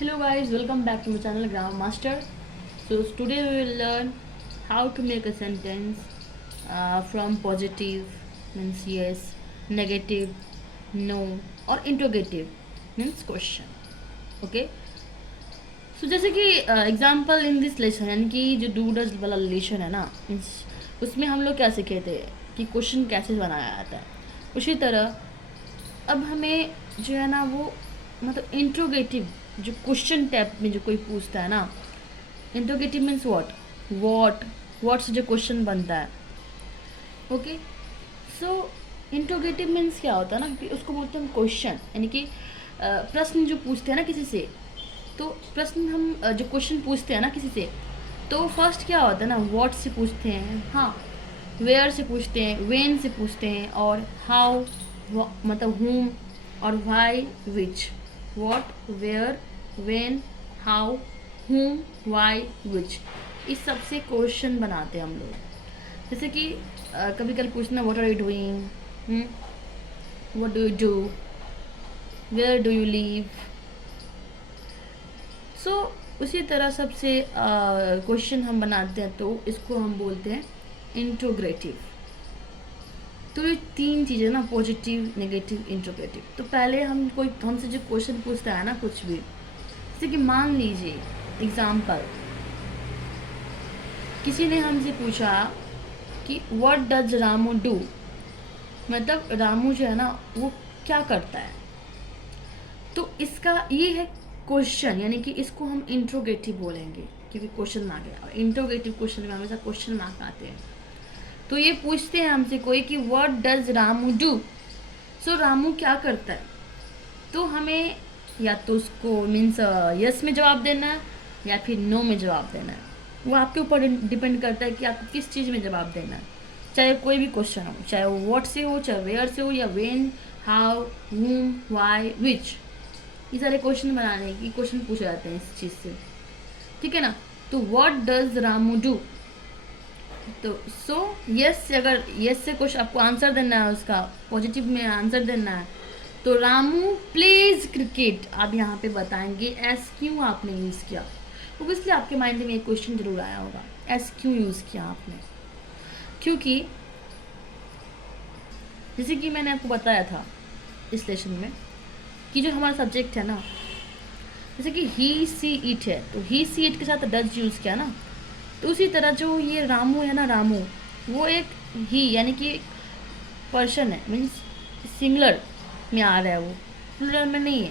Hello guys, welcome back to my channel Grammar Master. So today we will learn how to make a sentence from positive means yes, negative no और interrogative means question. Okay. So जैसे कि example in this lesson यानी कि जो do does वाला lesson है ना means उसमें हम लोग क्या सीखे थे कि क्वेश्चन कैसे बनाया जाता है। उसी तरह अब हमें जो है ना वो मतलब इंट्रोगेटिव जो क्वेश्चन टाइप में जो कोई पूछता है ना, इंट्रोगेटिव मीन्स व्हाट से जो क्वेश्चन बनता है। ओके, सो इंट्रोगेटिव मीन्स क्या होता है ना कि उसको बोलते हैं हम क्वेश्चन, यानी कि प्रश्न जो पूछते हैं ना किसी से, तो प्रश्न हम जो क्वेश्चन पूछते हैं ना किसी से, तो फर्स्ट क्या होता है ना व्हाट से पूछते हैं, हाँ वेयर से पूछते हैं, वेन से पूछते हैं, और हाउ मतलब whom और why which, what where when how whom why which, इस सब से क्वेश्चन बनाते हैं हम लोग। जैसे कि कभी कभी पूछना what are you doing, what do you do, where do you live. So उसी तरह सबसे क्वेश्चन हम बनाते हैं तो इसको हम बोलते हैं इंट्रोगेटिव। तो ये तीन चीज़ें ना, पॉजिटिव नेगेटिव इंट्रोगेटिव। तो पहले हम कोई हमसे जो क्वेश्चन पूछता है ना कुछ भी, जैसे कि मान लीजिए एग्जाम्पल किसी ने हमसे पूछा कि व्हाट डज रामू डू, मतलब रामू जो है ना वो क्या करता है। तो इसका ये है क्वेश्चन, यानी कि इसको हम इंट्रोगेटिव बोलेंगे क्योंकि क्वेश्चन मार्क है, और इंट्रोगेटिव क्वेश्चन में हमेशा क्वेश्चन मार्क आते हैं। तो ये पूछते हैं हमसे कोई कि व्हाट डज रामू डू, सो रामू क्या करता है, तो हमें या तो उसको मीन्स यस में जवाब देना है या फिर नो में जवाब देना है। वो आपके ऊपर डिपेंड करता है कि आपको किस चीज़ में जवाब देना है। चाहे कोई भी क्वेश्चन हो, चाहे वो व्हाट से हो, चाहे वेयर से हो, या वेन, हाउ, whom, व्हाई, विच, ये सारे क्वेश्चन बनाने की क्वेश्चन पूछे जाते हैं इस चीज़ से, ठीक है ना। तो व्हाट डज रामू डू, तो सो यस से, अगर यस से कुछ आपको आंसर देना है, उसका पॉजिटिव में आंसर देना है, तो रामू प्लेज क्रिकेट आप यहाँ पे बताएंगे एस क्यों आपने यूज़ किया। ओबियसली आपके माइंड में एक क्वेश्चन जरूर आया होगा, एस क्यों यूज़ किया आपने, क्योंकि जैसे कि मैंने आपको बताया था इस लेसन में कि जो हमारा सब्जेक्ट है ना, जैसे कि ही सी इट है, तो ही सी इट के साथ डज यूज़ किया ना, तो उसी तरह जो ये रामू है ना, रामू वो एक ही यानी कि पर्सन है, मीन्स सिंगुलर में आ रहा है, वो प्लूरल में नहीं है।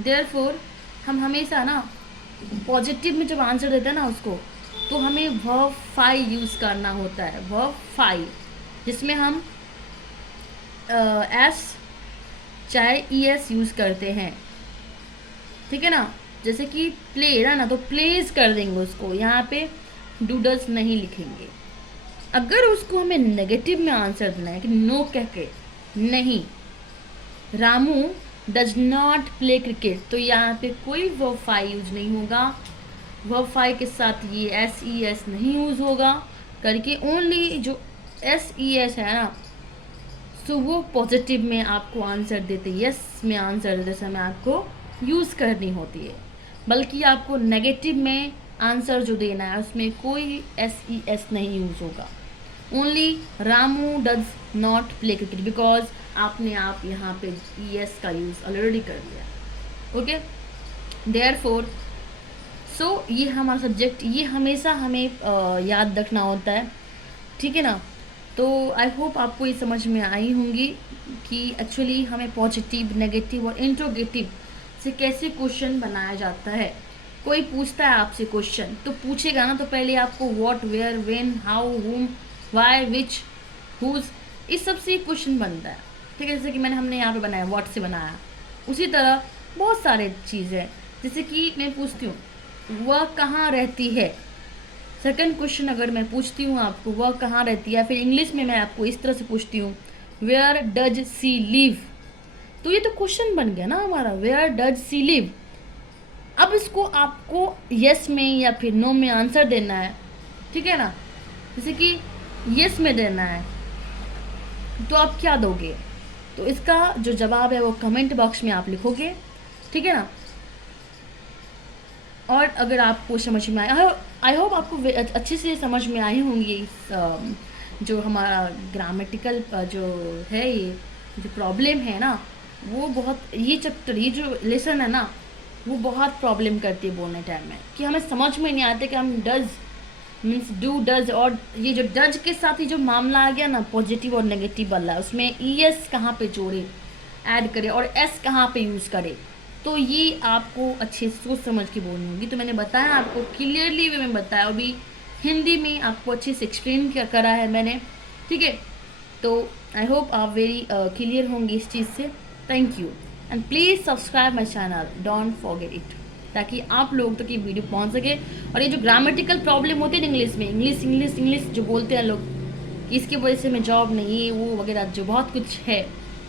देयरफॉर हम हमेशा ना पॉजिटिव में जब आंसर देते हैं ना उसको, तो हमें वर्ब फाई यूज़ करना होता है, वर्ब फाई, जिसमें हम एस चाहे ई एस यूज़ करते हैं, ठीक है ना। जैसे कि प्ले है ना, तो प्लेस कर देंगे उसको, यहाँ पे डूडल्स नहीं लिखेंगे। अगर उसको हमें नेगेटिव में आंसर देना है कि नो कह के, नहीं Ramu does not play cricket, तो यहाँ पे कोई वर्ब फाई यूज नहीं होगा, वर्ब फाई के साथ ये एस ई एस नहीं यूज होगा करके, ओनली जो एस ई एस है ना, सो वो पॉजिटिव में आपको आंसर देते, यस में आंसर देते समय आपको यूज़ करनी होती है। बल्कि आपको नेगेटिव में आंसर जो देना है उसमें कोई एस ई एस नहीं यूज़ होगा, only Ramu does not play cricket, because आपने आप यहाँ पे ई एस का यूज़ ऑलरेडी कर लिया। ओके, देयरफॉर सो ये हमारा सब्जेक्ट, ये हमेशा हमें याद रखना होता है, ठीक है ना। तो आई होप आपको ये समझ में आई होंगी कि एक्चुअली हमें पॉजिटिव, नेगेटिव और इंट्रोगेटिव से कैसे क्वेश्चन बनाया जाता है। कोई पूछता है आपसे क्वेश्चन, तो पूछेगा ना, तो पहले आपको what, where, when, how, whom, why, which, whose, इस सब से क्वेश्चन बनता है, ठीक है। जैसे कि हमने यहाँ पे बनाया व्हाट से बनाया, उसी तरह बहुत सारे चीज़ है। जैसे कि मैं पूछती हूँ वह कहाँ रहती है, सेकंड क्वेश्चन अगर मैं पूछती हूँ आपको वह कहाँ रहती है, फिर इंग्लिश में मैं आपको इस तरह से पूछती हूँ वेयर डज सी लिव, तो ये तो क्वेश्चन बन गया ना हमारा, वेयर डज सी लिव। अब इसको आपको यस में या फिर नो में आंसर देना है, ठीक है ना। जैसे कि यस में देना है तो आप क्या दोगे, तो इसका जो जवाब है वो कमेंट बॉक्स में आप लिखोगे, ठीक है ना। और अगर आपको समझ में आया, आई होप आपको अच्छे से समझ में आई होंगी इस जो हमारा ग्रामेटिकल जो है, ये जो प्रॉब्लम है ना, वो बहुत, ये चैप्टर, ये जो लेसन है ना, वो बहुत प्रॉब्लम करती है बोलने टाइम में, कि हमें समझ में नहीं आता कि हम डज मीन्स डू डज, और ये जो डज के साथ ही जो मामला आ गया ना, पॉजिटिव और नेगेटिव वाला, उसमें ई एस कहाँ पे जोड़े, ऐड करे, और एस कहाँ पे यूज़ करे, तो ये आपको अच्छे से सोच समझ के बोलनी होगी। तो मैंने बताया आपको क्लियरली वे में बताया, अभी हिंदी में आपको अच्छे से एक्सप्लेन किया करा है मैंने, ठीक है। तो आई होप आप वेरी क्लियर होंगे इस चीज़ से। Thank you and please subscribe my channel, don't forget it, ताकि आप लोग तक ये वीडियो पहुंच सके। और ये जो ग्रामेटिकल प्रॉब्लम होती है इंग्लिश में, इंग्लिश जो बोलते हैं लोग कि इसकी वजह से मैं जॉब नहीं, ये वो वगैरह जो बहुत कुछ है,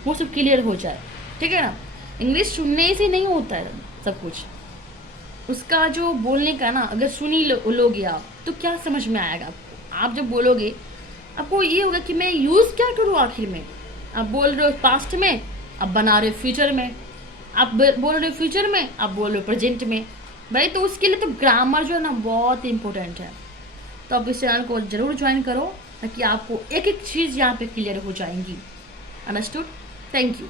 वो सब क्लियर हो जाए, ठीक है ना। इंग्लिश सुनने से नहीं होता है सब कुछ, उसका जो बोलने का ना, अगर सुनी लोगे आप तो क्या समझ में आएगा आपको। आप जब बोलोगे आपको ये होगा कि मैं यूज़ क्या करूँ आखिर में। आप बोल रहे हो पास्ट में, आप बना रहे हो फ्यूचर में, आप बोल रहे हो फ्यूचर में, आप बोल रहे हो प्रेजेंट में, भाई तो उसके लिए तो ग्रामर जो है ना बहुत इंपॉर्टेंट है। तो आप इस चैनल को ज़रूर ज्वाइन करो, ताकि आपको एक एक चीज़ यहाँ पे क्लियर हो जाएंगी। अंडरस्टूड? Thank you.